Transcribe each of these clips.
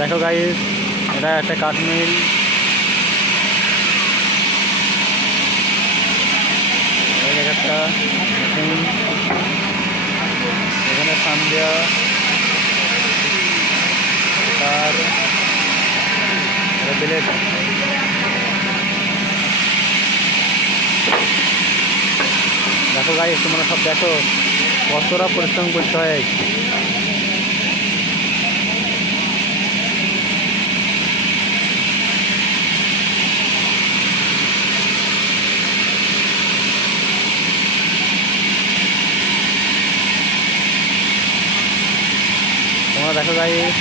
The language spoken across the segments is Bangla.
দেখো গাইস, এটা একটা কাঠমিল। একটা এখানে সান্দিয়া তার ব্লেড। দেখো গাইস, তোমরা সব দেখো কতটা পরিশ্রম করতে হয়। তোমরা দেখো গাইস,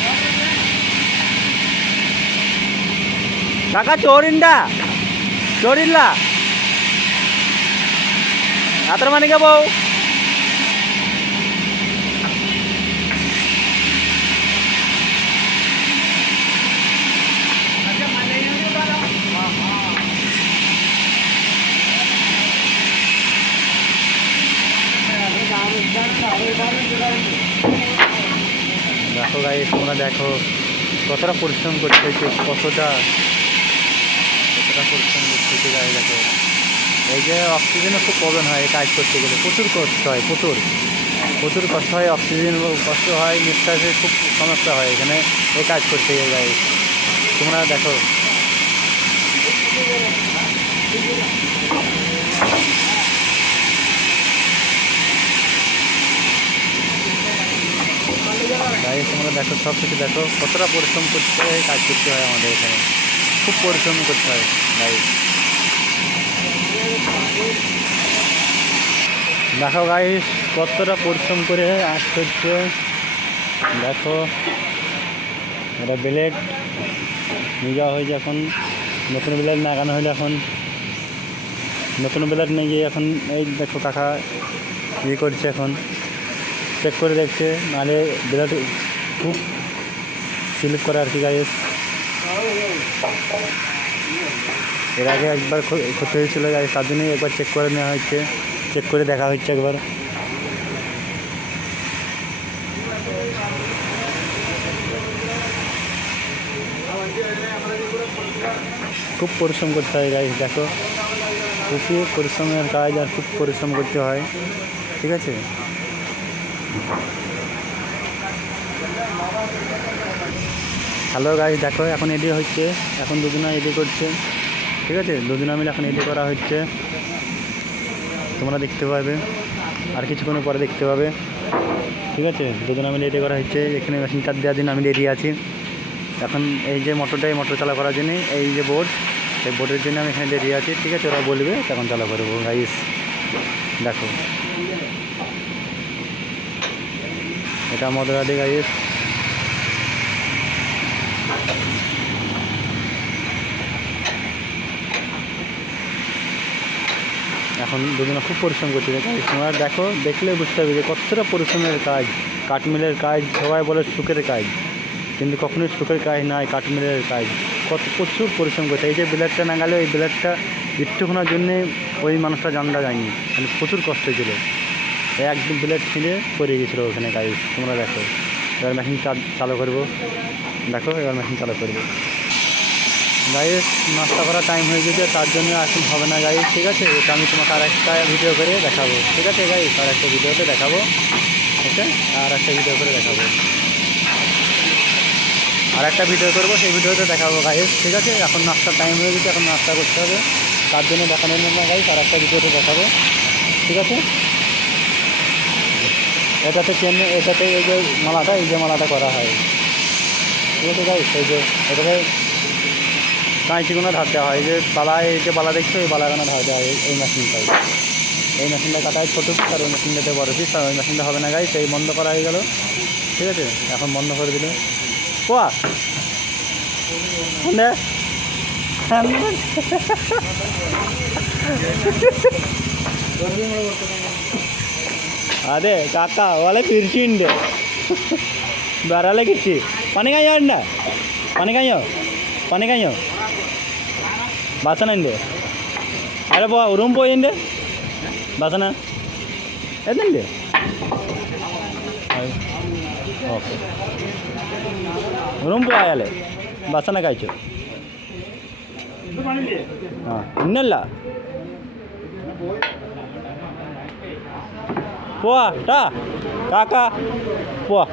কাকা চোরিন্ডা চোরিল্লা আতর মানে কে বউ। দেখো গাইস, তোমরা দেখো কতটা পরিশ্রম করতে হয়েছে, কতটা পরিশ্রম করতে হয়েছে গাইস। দেখো এই যে অক্সিজেনের খুব প্রবলেম হয় এই কাজ করতে গেলে, প্রচুর কষ্ট হয়, প্রচুর কষ্ট হয়, অক্সিজেন কষ্ট হয়, নিঃশ্বাসের খুব সমস্যা হয় এখানে এই কাজ করতে গেলে গাইস। তোমরা দেখো গাইস, তোমরা দেখো সব কিছু দেখো কতটা পরিশ্রম করতে হয়, কাজ করতে হয় আমাদের এখানে, খুব পরিশ্রম করতে হয় গাইস। দেখো গাইস, কতটা পরিশ্রম করে আজ করছে। দেখো এটা ব্লেড নিয়ে যাওয়া হয়েছে, এখন নতুন ব্লেড লাগানো হলে এখন নতুন ব্লেড নিয়ে গিয়ে এখন এই দেখো কাকা ইয়ে করছে, এখন চেক করে দেখছে, নাহলে ব্লেড খুব স্লিপ করে আর কি গাইস। এর আগে একবার ক্ষতি হয়েছিল গাইস, তার জন্যই একবার চেক করে নেওয়া হচ্ছে, চেক করে দেখা হচ্ছে একবার। খুব পরিশ্রম করতে হয় গাইস। দেখো খুবই পরিশ্রমের কাজ, আর খুব পরিশ্রম করতে হয়, ঠিক আছে। হ্যালো গাইস, দেখো এখন এডি হচ্ছে, এখন দুজনা এডি করছে, ঠিক আছে। দুজনা মিলে এখন এডি করা হচ্ছে, তোমরা দেখতে পাবে, আর কিছুক্ষণ পরে দেখতে পাবে, ঠিক আছে। দুজনা মিলে এডি করা হচ্ছে, এখানে মেশিন কাট দেওয়ার জন্য আমি রেডি আছি। এখন এই যে মোটর চালা করার জন্য এই যে বোর্ড, এই বোর্ডের জন্য আমি এখানে রেডি আছি, ঠিক আছে। ওরা বলবে তখন চালা করবো গাইস। দেখো এটা মদরাডি গাইস। এখন দুজনে খুব পরিশ্রম করছে গাইস। তোমরা দেখো, দেখলে বুঝতে হবে যে কতটা পরিশ্রমের কাজ। কাঠমিলের কাজ সবাই বলে সুখের কাজ, কিন্তু কখনোই সুখের কাজ নয় কাঠমিলের কাজ। প্রচুর পরিশ্রম করতে। এই যে ব্লেডটা নাগালে, ওই ব্লেডটা একটুখানার জন্যে ওই মানুষটা জানটা যায়নি, মানে প্রচুর কষ্ট ছিল। একদিন ব্লেড ছিঁড়ে পড়ে গেছিলো ওখানে গাইস। তোমরা দেখো, এবার মেশিন চালু করবো। দেখো এবার মেশিন চালু করবো গাইস। নাস্তা করার টাইম হয়ে গেছে, তার জন্য এখন হবে না গাইস, ঠিক আছে। এটা আমি তোমাকে আর একটা ভিডিও করে দেখাবো, ঠিক আছে গাইস। আর একটা ভিডিওতে দেখাবো, ওকে। আর একটা ভিডিও করে দেখাবো, আর একটা ভিডিও করবো, সেই ভিডিওতে দেখাবো গাইস, ঠিক আছে। এখন নাস্তার টাইম হয়ে গেছে, এখন নাস্তা করতে হবে, তার জন্য দেখানো না গাইস। আর একটা ভিডিওতে দেখাবো, ঠিক আছে। এটাতে এটাতে এই যে মালাটা করা হয়, ঠিক আছে গাইস। এই যে এটাকে কাঁচিগুলো ধারতে হয়, এই যে বালা দেখছো, এই বালাগুলো ধারতে হয় এই মেশিনটাই। এই মেশিনটা কাটায় ছোটো পিস, আর ওই মেশিনটাতে বড় পিস। আর ওই মেশিনটা হবে না গাইস, এই বন্ধ করা হয়ে গেল, ঠিক আছে। এখন বন্ধ করে দিল কোয়া అదే కాక వాళ్ళే పిలిచిండు బరాలకి పనికాయ అండ పనికాయ బాసనండి. అరే రూమ్ పోయింది బాసన ఏదండి. ఓకే ರೂಮ್ പോയാലേ ഭക്ഷണം കഴിച്ചു ആ ഇന്നല്ല പോവാ ട്ടാ കാക്ക പോവാ